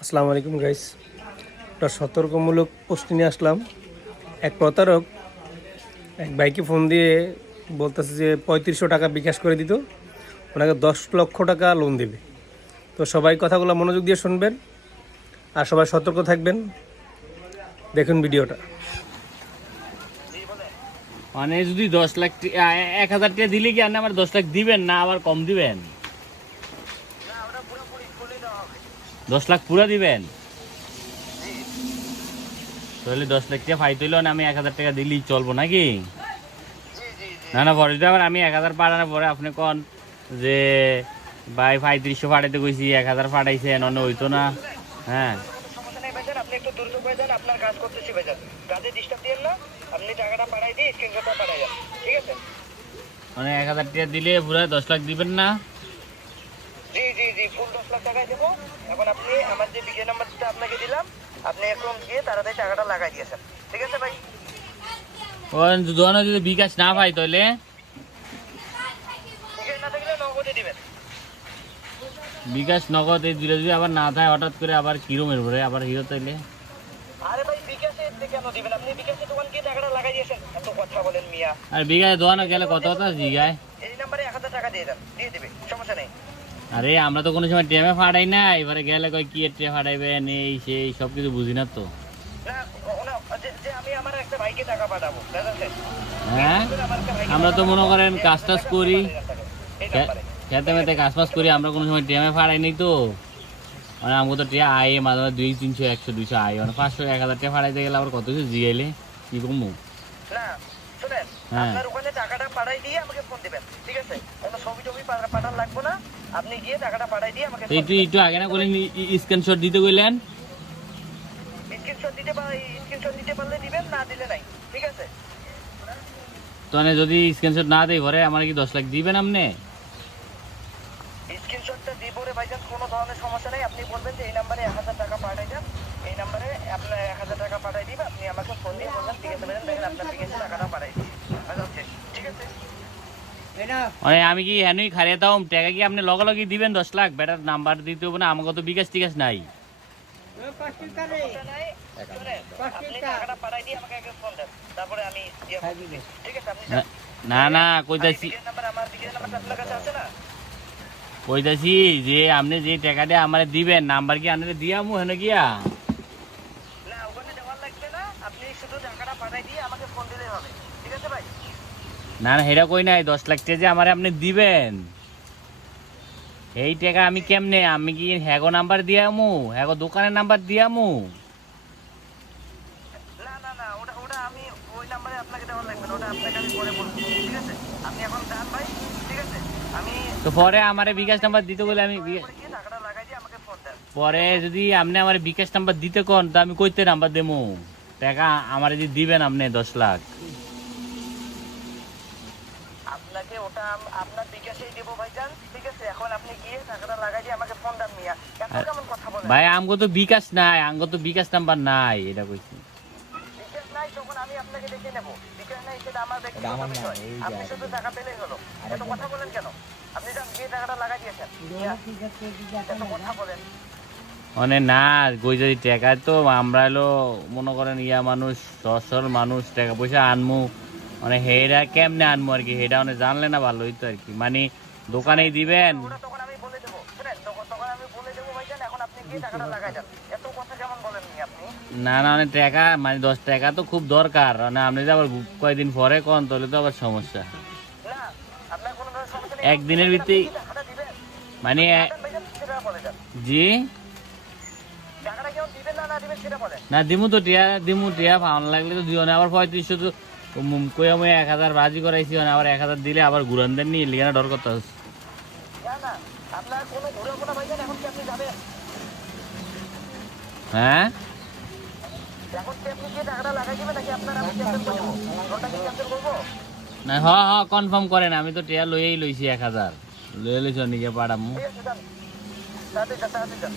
আসসালামু আলাইকুম গাইস, একটা সতর্কমূলক পোস্ট নিয়ে আসলাম। এক প্রতারক এক ভাইকে ফোন দিয়ে বলতেছে যে 3500 টাকা বিকাশ করে দিত, ওনাকে 10 লক্ষ টাকা লোন দেবে। তো সবাই কথাগুলো মনোযোগ দিয়ে শুনবেন আর সবাই সতর্ক থাকবেন। দেখুন ভিডিওটা। মানে যদি 10 লাখ 1,000 টাকা দিলে কি আপনি আমার 10 লাখ দিবেন না আবার কম দিবেন? 10 লাখ পুরা দিবেন? তাহলে 10 লাখ টাকা ফাইতে হইলো না, আমি 1,000 টাকা দিলেই চলবো নাকি? না না, পরে যদি আবার আমি 1,000 পাঠানোর পরে আপনি কন যে ভাই 3500 পাঠাইতে কইছি, 1,000 পাঠাইছেন, অন্য হইতো না। হ্যাঁ, আপনি একটু দ্রুত করে দেন, আপনার কাজ করতেছি ভাইজান, কাজে ডিস্টার্ব দিয়েন না। আপনি টাকাটা পাঠাই দিয়ে স্ক্রিনশটটা পাঠাই যান, ঠিক আছে? মানে 1,000 টাকা দিলে পুরো 10 লাখ দিবেন না? জি জি জি, ফুল 10 লাখ টাকাই দেবো। এখন আপনি আমার যে বিজয় নাম্বারটা আপনাকে দিলাম, আপনি এখন গিয়ে তাড়াতাড়ি টাকাটা লাগাই দিয়েছেন, ঠিক আছে ভাই? দোকানে যদি বিকাশ না পাই তাহলে? বিকাশ না থাকলে নগদে দিবেন। বিকাশ নগদ এই দিলে যদি আবার না থাকে হঠাৎ করে, আবার কিরমের পরে আবার হিরো তাইলে? আরে ভাই, বিকাশে কেন দিবেন? আপনি বিকাশে দোকান গিয়ে টাকাটা লাগাই দিয়েছেন, এত কথা বলেন মিয়া। আর বিকাশে দোকানে গেলে কত কথা জিগায়? এই নাম্বারে 1000 টাকা দিয়ে দেন, দিয়ে দিবে, সমস্যা নেই। আরে আমরা তো কোনো সময় টেমে ফাটাই না, এবারে গেলে কয় কি ট্রে ফাটাইবেন, এই সেই সব কিছু বুঝি না তো। না, যে আমি আমার একটা ভাইকে টাকা পাঠাবো, বুঝলেন? হ্যাঁ, আমার একটা ভাইকে আমরা তো মনে করেন কাজ টাজ করি, এই নাম্বারে। খেতে মেতে কাজ বাজ করি, আমরা কোনো সময় টেমে ফাটাই নি তো। মানে আমাকে তো টে আয় মাঝে মাঝে 200, 300, 100, 200 আয়, মানে 500, 1,000 টাকা ফাটাইতে গেলে আবার কত কিছু জিগাইলে কি কমু? না শুনেন, হ্যাঁ। আপনার ওখানে টাকাটা পাঠাই দিয়ে আমাকে ফোন দিবেন, ঠিক আছে? কোনো ছবি টবি পাঠান লাগবে না, আপনি গিয়ে টাকাটা পাঠাই দিয়ে আমাকে একটু একটু আগে না বলেন স্ক্রিনশট দিতে কইলেন? স্ক্রিনশট দিতে পারলে দিবেন, না দিলে নাই, ঠিক আছে? তো মানে যদি স্ক্রিনশট না দেই ঘরে, আমার কি 10 লাখ দিবেন আপনি? স্ক্রিনশটটা দিব রে ভাইজান, কোনো ধরনের সমস্যা নেই। আপনি বলবেন যে এই নাম্বারে 1000 টাকা পাঠাই দেন, এই নাম্বারে আপনার 1000 টাকা পাঠাই দিবে, আপনি আমাকে ফোন দিয়ে বলবেন, ঠিক আছে ভাইজান, দেখেন আপনার ঠিক আছে, টাকাটা পাঠাই দিই, আচ্ছা ঠিক আছে? মানে আমি কি হেনই খারিয়ে দাও টাকা কি আপনি লগে দিবেন 10 লাখ? বেটার নাম্বার দিতে হবে না, আমাকে তো বিকাশ টিকাশ নাই। সমস্যা নাই, শুনেন, আপনি টাকাটা পাঠাই দিয়ে আমাকে আগে ফোন দেন, তারপরে আমি ঠিক আছে? আপনি না না, কইতাছি আমার দিকের নাম্বারটা আপনার কাছে আছে না? কইতাছি যে আপনি যে টাকাটা আমারে দিবেন, নাম্বার কি আপনারে দিয়ামু হেন গিয়া? না, ওখানে দেওয়ার লাগবে না, আপনি শুধু টাকাটা পাঠাই দিয়ে আমাকে ফোন দিলেই হবে, ঠিক আছে ভাই? না না, হেটা কই নাই, 10 লাখ টাকা যে আমারে আপনি দিবেন, এই টাকা আমি কেমনে, আমি কি হ্যাগো নাম্বার দিয়ামু, হ্যাগো দোকানের নাম্বার দিয়ামু? না না না, ওটা আমি ওই নাম্বারে আপনাকে দেওয়ার লাগবে না, ওটা আপনাকে আমি পরে বলবো, ঠিক আছে? আপনি এখন যান ভাই, ঠিক আছে? আমি তো পরে আমারে বিকাশ নাম্বার দিতে বলে আমি পরে গিয়ে টাকাটা লাগাই দিয়ে আমাকে ফোন দেন। পরে যদি আপনি আমার বিকাশ নাম্বার দিতে কোন, তো আমি কইতে নাম্বার দেবো টাকা আমারে যদি দিবেন আপনি 10 লাখ? আপনাকে ওটা আপনার বিকাশেই দেবো ভাইজান, ঠিক আছে? এখন আপনি গিয়ে টাকাটা লাগাই দিয়ে আমাকে ফোন দেন মিয়া, এত কেমন কথা বলেন? ভাই আমগো তো বিকাশ নাই, আমগো তো বিকাশ নাম্বার নাই, এটা কইছি। বিকাশ নাই তখন আমি আপনাকে দেখে নেবো, বিকাশ নাই সেটা আমার ব্যক্তিগত বিষয়, আপনি শুধু টাকা পেলেই হলো। এত কথা বলেন কেন? আপনি যান গিয়ে টাকাটা লাগাই দিয়েছেন, এত কথা বলেন। মানে না, কই যদি টাকা তো আমরা হলো মনে করেন ইয়া মানুষ, সচ্ছল মানুষ, টাকা পয়সা আনমু, মানে হেরা কেমনে আনমু আর কি, হেটা মানে জানলে না ভালো হইতো আর কি। মানে দোকানেই দিবেন? ওটা তখন আমি বলে দেবো, শুনেন, তখন আমি বলে দেবো ভাইজান, এখন আপনি গিয়ে টাকাটা লাগাই যান। এত কথা কেমন বলেন নি আপনি? না না, মানে টাকা মানে 10 টাকা তো খুব দরকার, মানে আপনি যদি আবার কয়দিন পরে কোন তাহলে তো আবার সমস্যা। না, আপনার কোনো ধরনের সমস্যা নেই, একদিনের ভিতরেই টাকাটা দিবেন। মানে ভাইজান সেটা বলে যান, জি টাকাটা কেমন দিবেন না না দিবেন সেটা বলেন। না, দিমু তো টিয়া, দিমু টিয়া ভালো লাগলে তো দিও না, আবার 3500 তো কই আমি 1,000 বাজি করাইছি, মানে আবার 1,000 দিলে আবার ঘুরান দেন নি লিগানা ডর করতে। না না, আপনার কোনো ঘুরাবো না ভাইজান, এখন কি আপনি যাবেন? হ্যাঁ, এখন কি আপনি গিয়ে টাকাটা লাগাই দিবেন নাকি আপনার আমি ক্যান্সেল করে দেবো? লোনটা কি ক্যান্সেল করবো? না কনফার্ম করেন, আমি তো টিয়া লইয়েই লইছি 1,000 লইয়ে লইছ নিকে পাড়ামু। ঠিক আছে যান,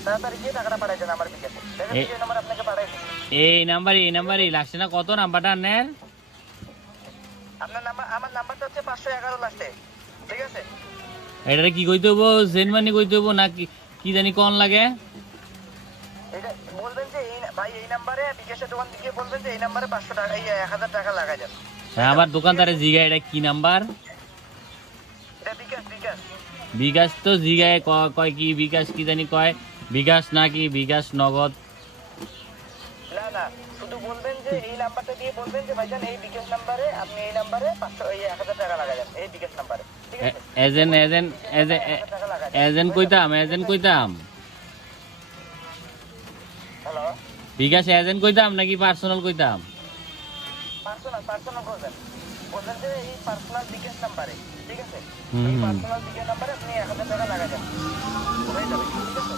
তাড়াতাড়ি গিয়ে টাকাটা পাঠাই দেন আমার বিকাশে, দেখেন এ- বিজয় নাম্বার আপনাকে পাঠাই দিচ্ছি। এই নাম্বারই লাগছে না, কত নাম্বারটা আনের? আপনার নাম্বার, আমার নাম্বারটা হচ্ছে 511 লাস্টে, ঠিক আছে? এটা কি কইতে হবো, সেন্ড মানি কইতে হবো না কি কি জানি কোন লাগে? এটা বলবেন যে ভাই এই নাম্বারে বিকাশের দোকান থেকে বলবেন যে এই নাম্বারে 500 টাকা 1000 টাকা লাগা যাবে। হ্যাঁ আবার দোকানদারে জিগায় এটা কি নাম্বার? এটা বিকাশ বিকাশ বিকাশ তো জিগায় কয় কি বিকাশ কি জানি কয় বিকাশ নাকি বিকাশ নগদ। না না শুধু বলবেন যে এই নাম্বারটা দিয়ে বলবেন যে ভাইজান এই বিকাশ নাম্বারে আপনি এই নাম্বারে 1000 টাকা লাগা যাবে এই বিকাশ নাম্বারে, ঠিক আছে? এজেন্ট কইতাম হ্যালো, বিকাশ এজেন্ট কইতাম নাকি পার্সোনাল কইতাম? পার্সোনাল করবেন, বলবেন যে এই পার্সোনাল বিকাশ নাম্বারে, ঠিক আছে? হুম, এই হুম। পার্সোনাল বিকাশ নাম্বারে আপনি 1000 টাকা লাগা যাবে, হয়ে যাবে, ঠিক আছে?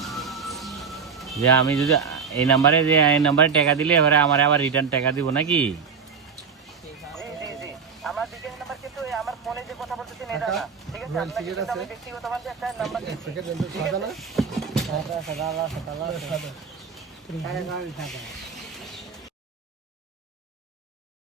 যে আমি যদি এই নাম্বারে টাকা দিলে এবারে আমার আবার রিটার্ন টাকা দিব নাকি? জি জি জি আমার বিকাশ নাম্বার কিন্তু এই আমার ফোনে যে কথা বলতেছেন এটা না, ঠিক আছে? আপনাকে কিন্তু আমি ব্যক্তিগতভাবে একটা নাম্বার দিচ্ছি, ঠিক আছে?